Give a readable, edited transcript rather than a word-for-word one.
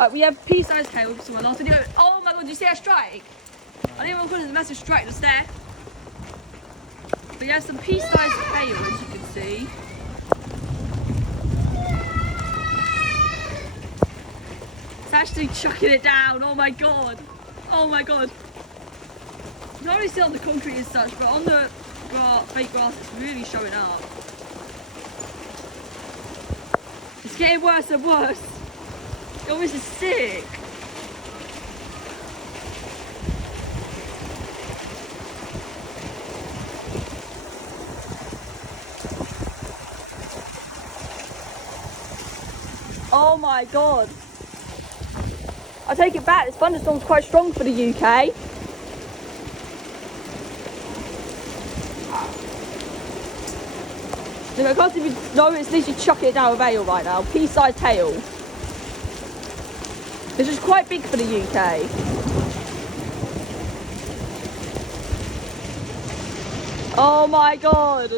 Right, we have pea-sized hail, so my last video. Oh my god, did you see that strike? I didn't even call it a massive strike just there. But you have some pea-sized hail, as you can see. It's actually chucking it down. Oh my god. Oh my god. You can't really see on the concrete as such, but on the fake grass, it's really showing up. It's getting worse and worse. Oh, this is sick. Oh my god. I take it back, this thunderstorm's quite strong for the UK. Look, I can't even, no, it's literally chucking it down with hail right now. Pea-sized hail. This is quite big for the UK. Oh my god.